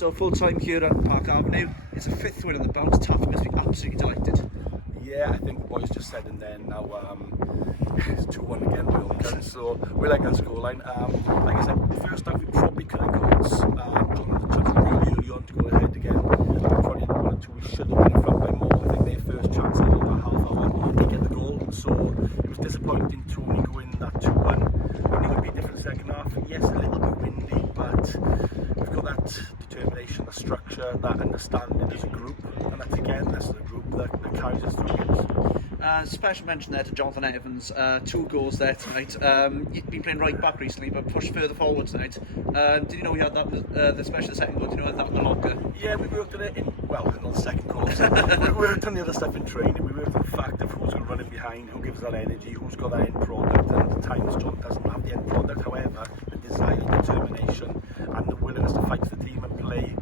So full time here at Park Avenue. It's a fifth win on the bounce. Taff must be absolutely delighted. Yeah, I think the boys just said, and then now it's 2-1 again by all accounts, so we like that scoreline. Like I said, first half we probably could have got John had the chance really early on to go ahead again. Probably 1 or 2 we should have been in front by more. I think their first chance in about half hour they get the goal, so it was disappointing to only go in that 2-1. I think it would be a different second half. Yes, a little bit windy, but we've got that determination, the structure, that understanding as a group, and that togetherness as a group that carries us through games. Special mention there to Jonathan Evans. 2 goals there tonight. You've been playing right back recently, but pushed further forward tonight. Did you know you had that, especially the second goal? Did you know that in the locker? Yeah, we worked on it in the second course. We worked on the other stuff in training. We worked on the fact of who's going to run it behind, who gives that energy, who's got that end product. And at times John doesn't have the end product. However, the desire, determination, and the willingness to fight for the team and play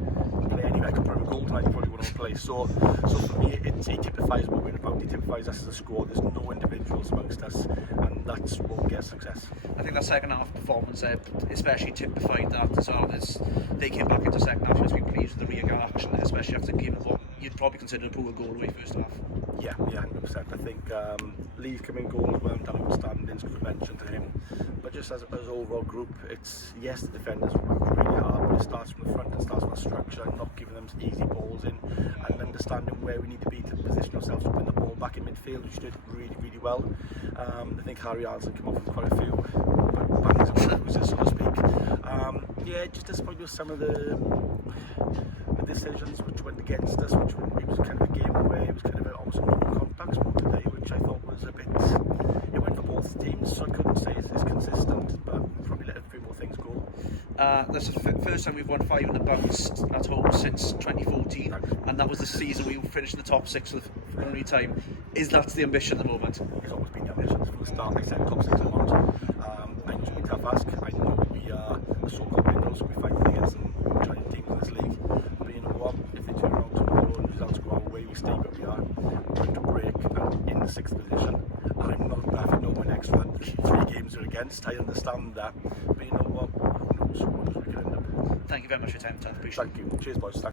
anywhere. I could probably goal tonight, probably wouldn't play. So for me, it typifies what we're about. It typifies us as a squad. There's no individuals amongst us, and that's what will get success. I think that second half performance there especially typified that as well. They came back into the second half, just be pleased with the rear guard action, especially after giving what you'd probably consider a poor goal away first half. Yeah, 100%. I think Lee's come in goal as well, done outstanding, good mention to him. But just as overall group, it's, yes, the defenders work really hard, but it starts from the front and starts with the structure and not giving them easy balls in, and understanding where we need to be to position ourselves to win the ball back in midfield, which did really, really well. I think Harry Alson came off with quite a few bangs and bruises, so to speak. Yeah, just disappointed with some of the decisions which went against us, which it was kind of a game where it was kind of almost a non-contact sport today, which I thought was a bit, it went for both teams, so I couldn't say it's consistent, but probably let a few more things go. This is the first time we've won 5 in the bounce at home since 2014, and that was the season we finished in the top 6 for the only time. Is that the ambition at the moment? It's always been the ambition from the start. I said top 6 I want. I know it's been a tough ask. I know we are the so-called minerals, so we fight against some giant teams in this league. But you know what? If they turn around tomorrow and results go our way, we stay where we are. We're going to break and in the 6th position. And I'm not laughing at my next one. 3 games are against. I understand that. But you know what? Who knows we can end up. Thank you very much for your time, Taff. Appreciate it. Thank you. Cheers, boys.